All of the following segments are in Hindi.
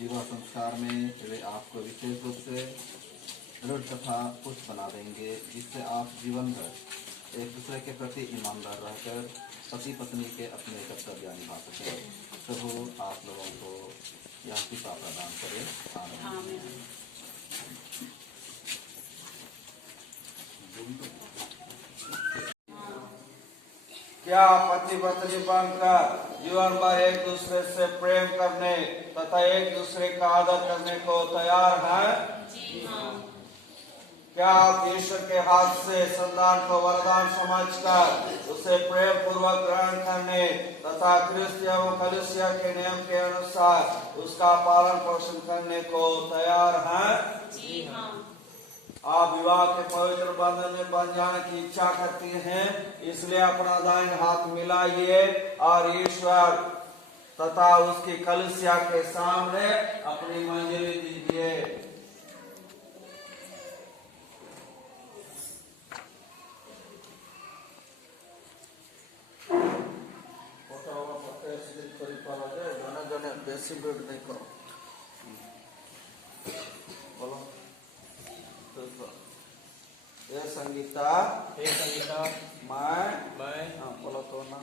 विवाह संस्कार में वे आपको विशेष रूप से दृढ़ तथा पुष्ट बना देंगे, जिससे आप जीवन भर एक दूसरे के प्रति ईमानदार रहकर पति पत्नी के अपने कर्तव्य निभा सकें। प्रभु आप लोगों को यह कृपा प्रदान करे। आमीन। क्या पति पत्नी बनकर जीवन भर एक दूसरे से प्रेम करने तथा एक दूसरे का आदर करने को तैयार हैं? जी हाँ। क्या आप ईश्वर के हाथ से संतान को वरदान समझकर उसे प्रेम पूर्वक ग्रहण करने तथा ख्रिस्त एवं कलीसिया के नियम के अनुसार उसका पालन पोषण करने को तैयार हैं? जी हाँ। आप विवाह के पवित्र बंधन में बंध जाने की इच्छा करती हैं, इसलिए अपना दाहिना हाथ मिलाइए और ईश्वर तथा उसकी कलीसिया के सामने अपनी मंजूरी दीजिए। बेसी बेट नहीं करो। बोलो ये संगीता मैं बोलो तो ना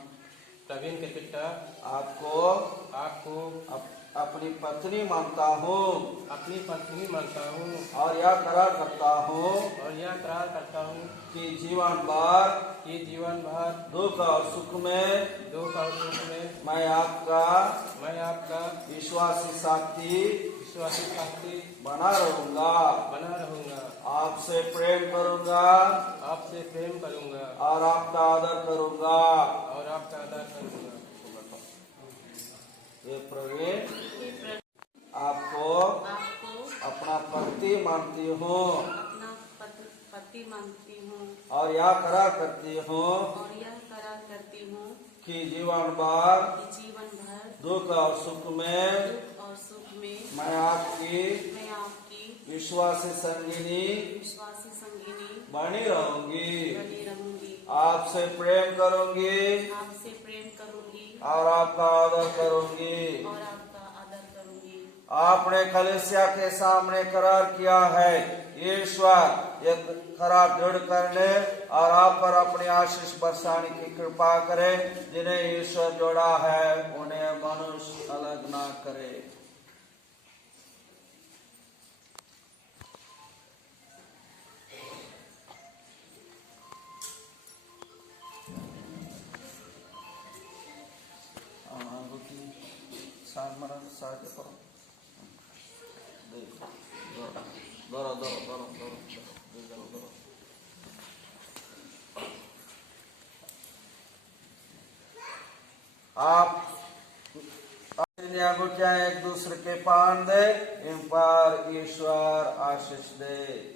प्रवीण के पिता आपको अपनी पत्नी मानता हूँ, अपनी पत्नी मानता हूँ और यह करार करता हूँ कि जीवन भर दुख और सुख में मैं आपका विश्वासी साथी बना रहूंगा। आपसे प्रेम करूंगा और आपका आदर करूंगा। ये प्रवीण आपको अपना पति मानती हूँ और यह करार करती हूँ कि जीवन भर दुख और सुख में मैं आपकी विश्वासी संगिनी बनी रहूंगी। आपसे प्रेम करूंगी और आपका आदर करूंगी। आपने कलीसिया के सामने करार किया है, ईश्वर ये करार दृढ़ करने और आप पर अपनी आशीष बरसाने की कृपा करे। जिन्हें ईश्वर जोड़ा है उन्हें मनुष्य अलग ना करे। साहाଯ୍य करो। आप अपनी अंगूठियां एक दूसरे के पान दे, इन पर ईश्वर आशीष दे।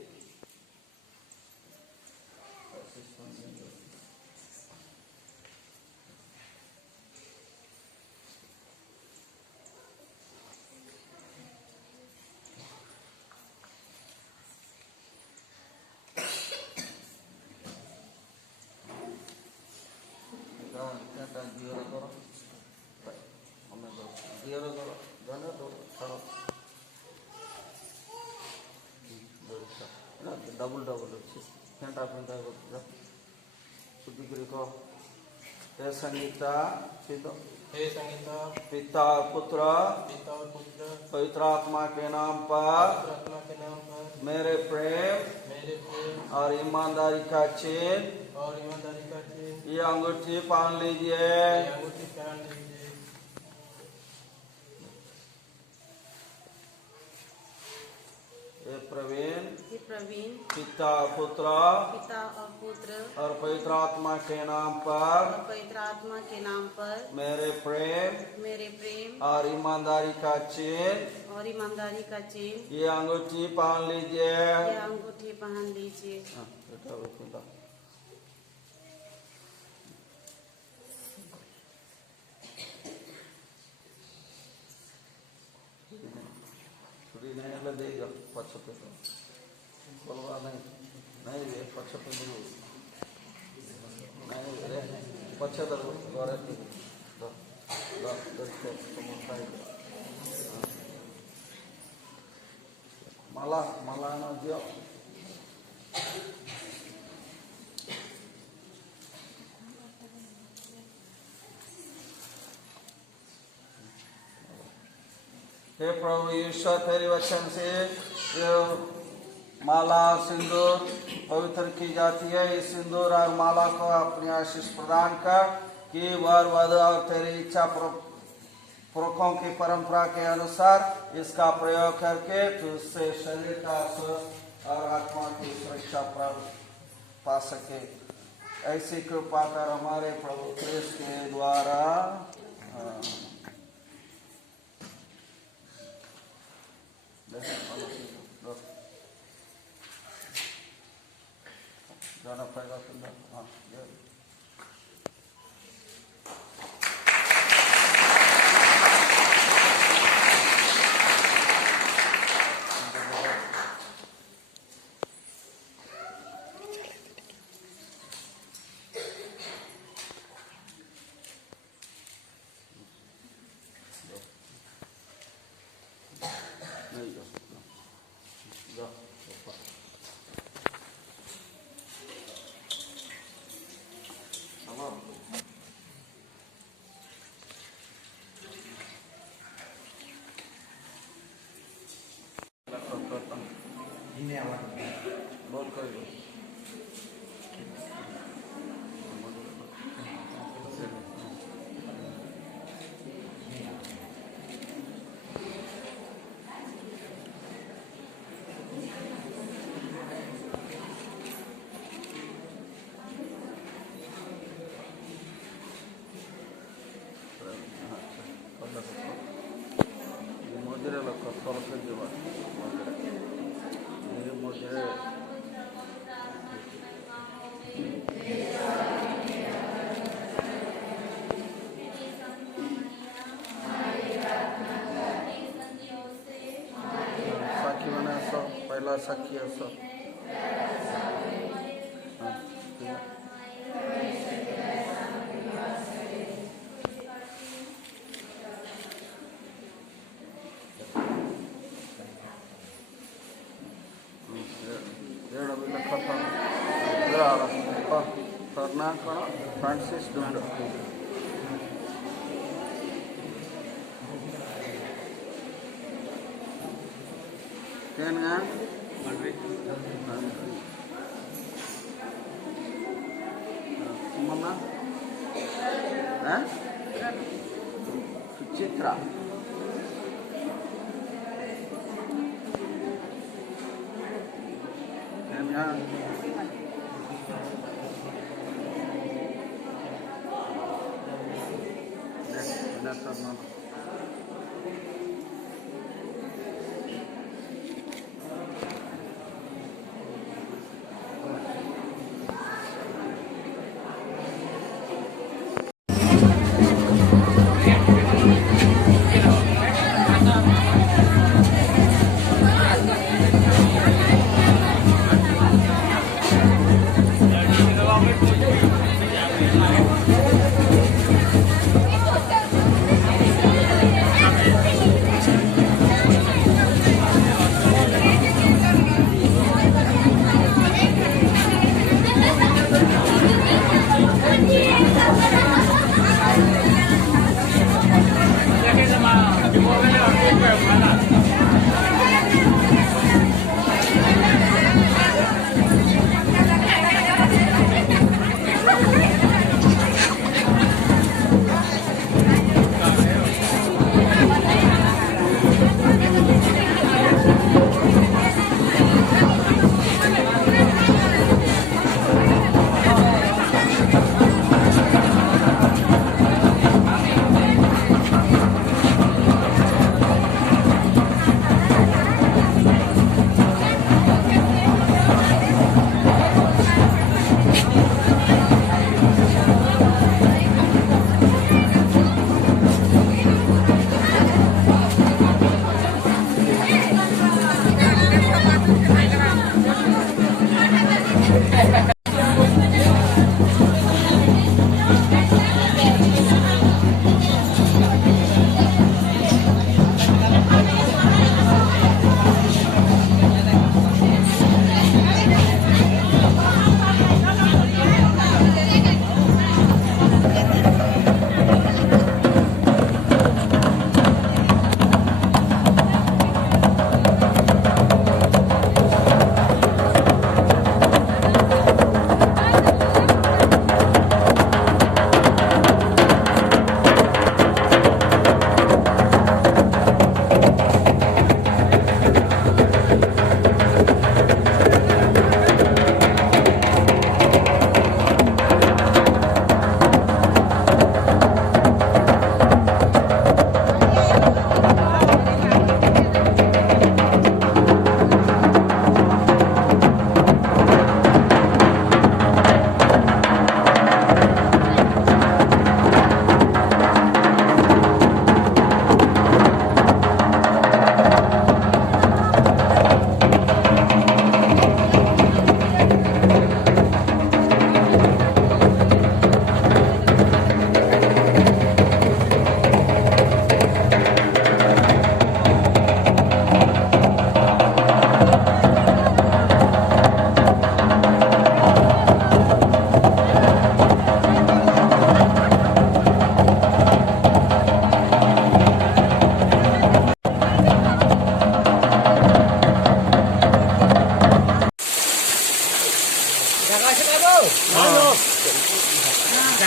डबल हे संगीता पिता और पुत्र पवित्र आत्मा के नाम पर मेरे प्रेम और ईमानदारी का चिन्ह ये अंगूठी पहन लीजिए। प्रवीण पिता और पुत्र और पवित्र आत्मा के नाम पर मेरे प्रेम और ईमानदारी का चिन्ह ये अंगूठी पहन लीजिए। देगा पछते बोलवा नहीं रे पछते नहीं रे पछते घरे malah na dia. हे प्रभु ईश्वर तेरे वचन से जो माला सिंदूर पवित्र की जाती है, इस सिंदूर और माला को अपनी आशीष प्रदान कर कि वर वधु और तेरी इच्छा पुरखों की परंपरा के अनुसार इसका प्रयोग करके तुझसे शरीर का स्वस्थ और आत्मा की सुरक्षा पा सके। ऐसी कृपा कर हमारे प्रभु क्रिस्त के द्वारा। जाना पड़ेगा सुंदर। हाँ पहला साखी असो फ्रांसिस डुंडो mana? Sucitra.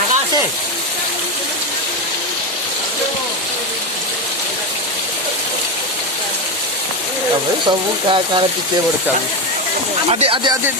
आकाशे अब सब क्या पीछे बढ़ आदे आदे आदे